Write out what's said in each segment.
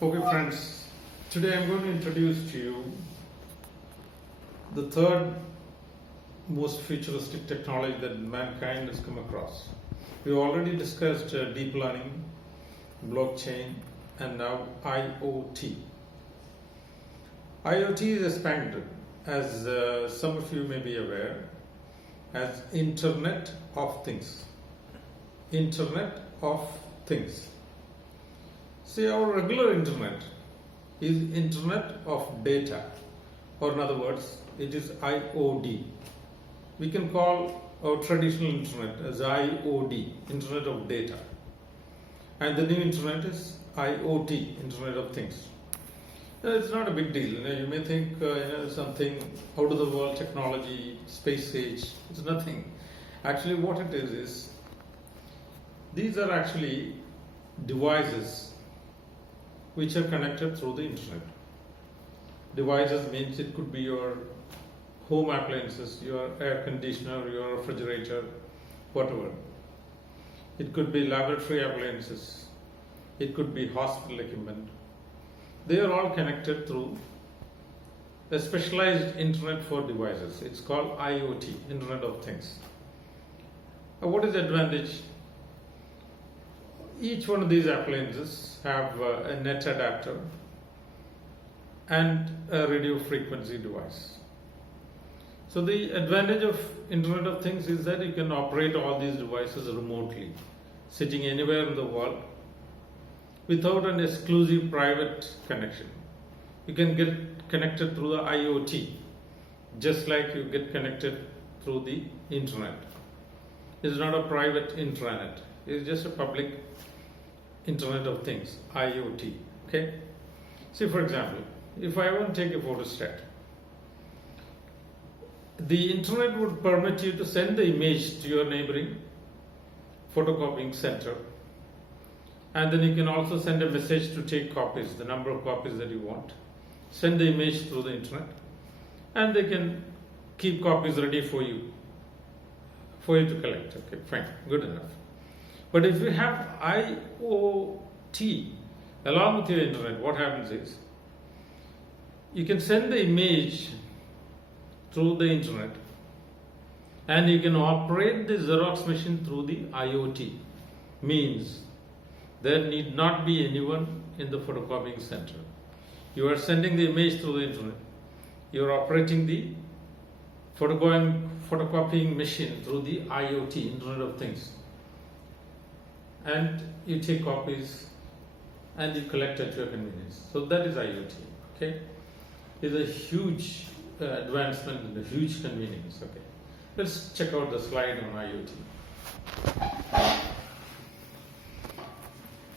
Okay, friends, today I'm going to introduce to you the third most futuristic technology that mankind has come across. We already discussed deep learning, blockchain, and now IoT. IoT is expanded, as some of you may be aware, as Internet of Things. Internet of Things. See, our regular internet is Internet of Data, or in other words, it is IOD. We can call our traditional internet as IOD, Internet of Data. And the new internet is IoT, Internet of Things. It's not a big deal. You may think something out of the world technology, space age. It's nothing. Actually, what it is these are actually devices which are connected through the internet. Devices means it could be your home appliances, your air conditioner, your refrigerator, whatever. It could be laboratory appliances. It could be hospital equipment. They are all connected through a specialized internet for devices. It's called IoT, Internet of Things. What is the advantage? Each one of these appliances have a net adapter and a radio frequency device. So the advantage of Internet of Things is that you can operate all these devices remotely, sitting anywhere in the world without an exclusive private connection. You can get connected through the IoT, just like you get connected through the internet. It's not a private intranet. It's just a public Internet of Things, IoT. Okay? See, for example, if I want to take a photostat, the internet would permit you to send the image to your neighboring photocopying center, and then you can also send a message to take copies, the number of copies that you want. Send the image through the internet, and they can keep copies ready for you to collect. Okay, fine, good enough. But if you have IoT along with your internet, what happens is you can send the image through the internet, and you can operate the Xerox machine through the IoT. Means there need not be anyone in the photocopying center. You are sending the image through the internet. You are operating the photocopying machine through the IoT, Internet of Things. And you take copies and you collect at your convenience. So that is IoT. Okay, it's a huge advancement and a huge convenience. Okay, let's check out the slide on IoT.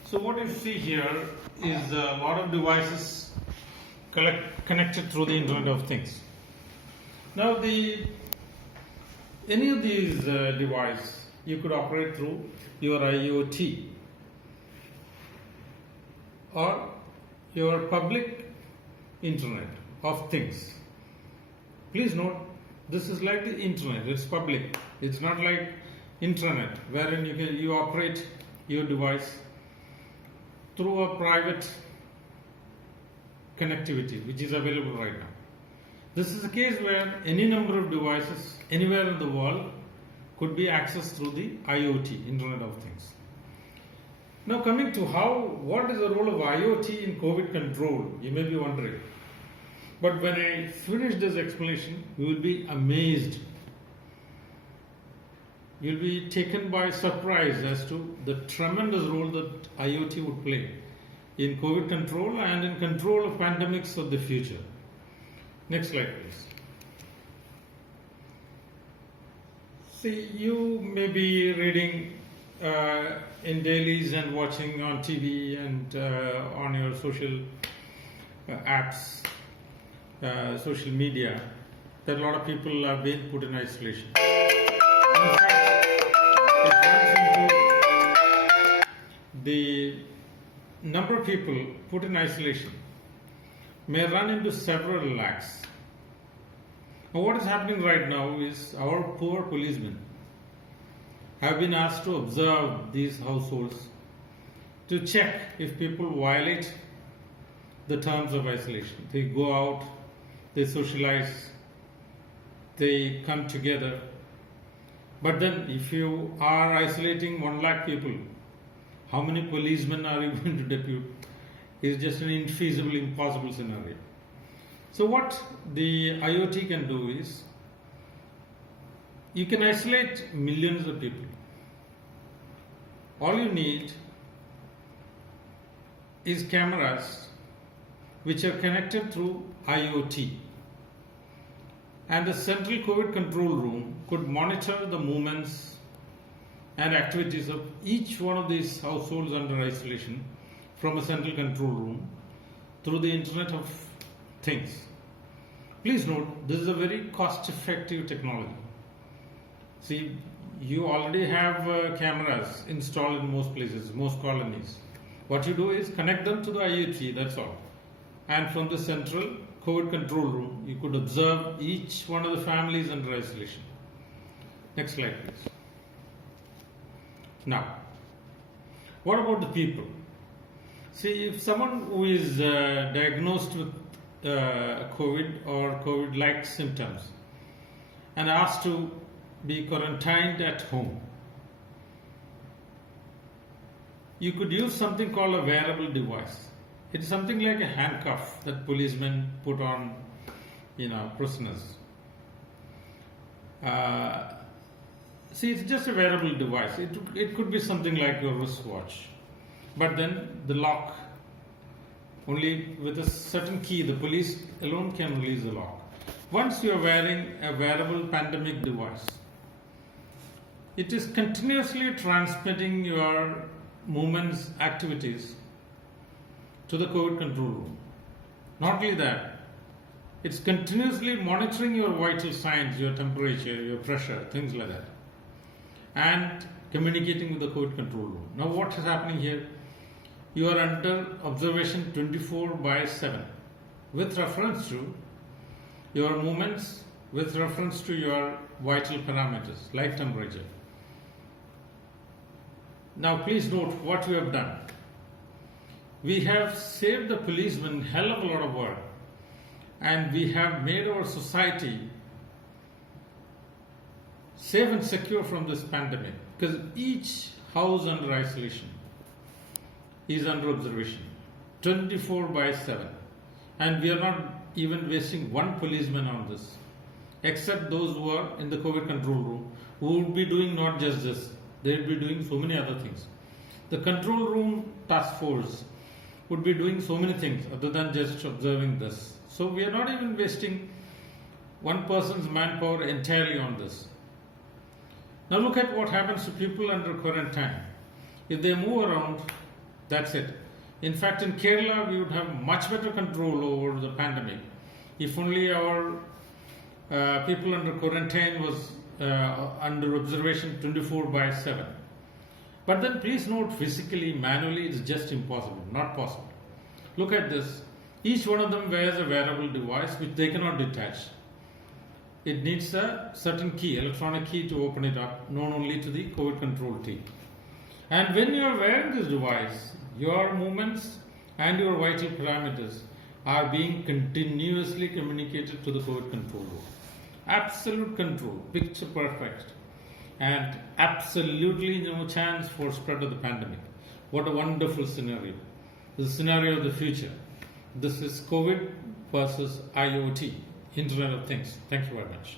So what you see here is a lot of devices connected through the Internet of Things. Now, any of these devices you could operate through your IoT or your public Internet of Things. Please note, this is like the internet, it's public. It's not like intranet, wherein you operate your device through a private connectivity, which is available right now. This is a case where any number of devices anywhere in the world could be accessed through the IoT, Internet of Things. Now, coming to what is the role of IoT in COVID control, you may be wondering. But when I finish this explanation, you will be amazed. You'll be taken by surprise as to the tremendous role that IoT would play in COVID control and in control of pandemics of the future. Next slide, please. See, you may be reading in dailies and watching on TV and on your social apps, social media, that a lot of people are being put in isolation. In fact, it runs into the number of people put in isolation may run into several lakhs. Now, what is happening right now is our poor policemen have been asked to observe these households to check if people violate the terms of isolation. They go out, they socialize, they come together. But then if you are isolating 1 lakh people, how many policemen are you going to depute? It's just an infeasible, impossible scenario. So what the IoT can do is, you can isolate millions of people. All you need is cameras which are connected through IoT. And the central COVID control room could monitor the movements and activities of each one of these households under isolation from a central control room through the Internet of Things. Please note, this is a very cost-effective technology. See, you already have cameras installed in most places, most colonies. What you do is connect them to the IoT, that's all. And from the central COVID control room, you could observe each one of the families under isolation. Next slide, please. Now, what about the people? See, if someone who is diagnosed with COVID or COVID-like symptoms and asked to be quarantined at home, you could use something called a wearable device. It's something like a handcuff that policemen put on, prisoners. See, it's just a wearable device. It could be something like your wristwatch. But then the lock, only with a certain key, the police alone can release the lock. Once you are wearing a wearable pandemic device, it is continuously transmitting your movements, activities to the COVID control room. Not only that, it's continuously monitoring your vital signs, your temperature, your pressure, things like that, and communicating with the COVID control room. Now what is happening here? You are under observation 24/7 with reference to your movements, with reference to your vital parameters like temperature. Now please note what we have done. We have saved the policemen hell of a lot of work, and we have made our society safe and secure from this pandemic, because each house under isolation is under observation 24/7, and we are not even wasting one policeman on this, except those who are in the COVID control room, who would be doing not just this, they would be doing so many other things. The control room task force would be doing so many things other than just observing this. So we are not even wasting one person's manpower entirely on this. Now look at what happens to people under quarantine. If they move around, that's it. In fact, in Kerala, we would have much better control over the pandemic if only our people under quarantine was under observation 24/7. But then please note, physically, manually, it's just impossible, not possible. Look at this. Each one of them wears a wearable device which they cannot detach. It needs a certain key, electronic key, to open it up, known only to the COVID control team. And when you are wearing this device, your movements and your vital parameters are being continuously communicated to the COVID control room. Absolute control, picture perfect, and absolutely no chance for spread of the pandemic. What a wonderful scenario. The scenario of the future. This is COVID versus IoT, Internet of Things. Thank you very much.